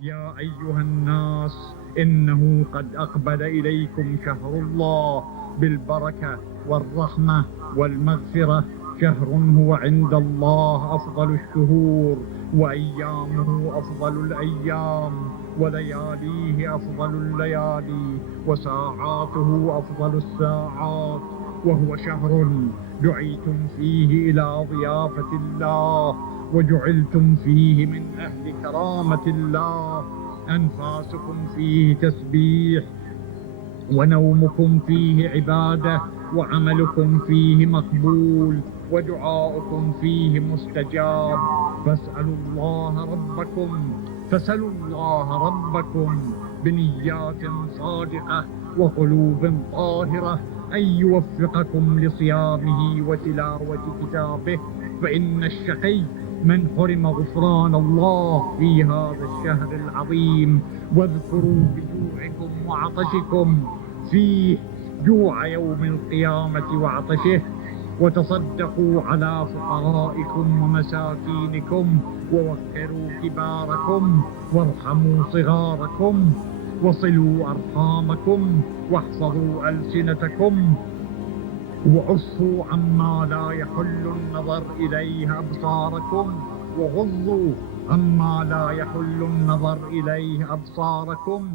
يا أيها الناس إنه قد أقبل إليكم شهر الله بالبركة والرحمة والمغفرة، شهر هو عند الله أفضل الشهور، وأيامه أفضل الأيام، ولياليه أفضل الليالي، وساعاته أفضل الساعات. وهو شهر دعيتم فيه إلى ضيافة الله، وجعلتم فيه من أهل كرامة الله. أنفاسكم فيه تسبيح، ونومكم فيه عبادة، وعملكم فيه مقبول، ودعاؤكم فيه مستجاب. فاسألوا الله ربكم بنيات صادقة وقلوب طاهرة أن يوفقكم لصيامه وتلاوة كتابه، فإن الشقي من حرم غفران الله في هذا الشهر العظيم. واذكروا بجوعكم وعطشكم فيه، جوع يوم القيامة وعطشه، وتصدقوا على فقرائكم ومساكينكم، ووقروا كباركم، وارحموا صغاركم، وصلوا أرحامكم، واحفظوا ألسنتكم، وعفوا عما لا يحل النظر إليه أبصاركم، وغضوا عما لا يحل النظر إليه أبصاركم.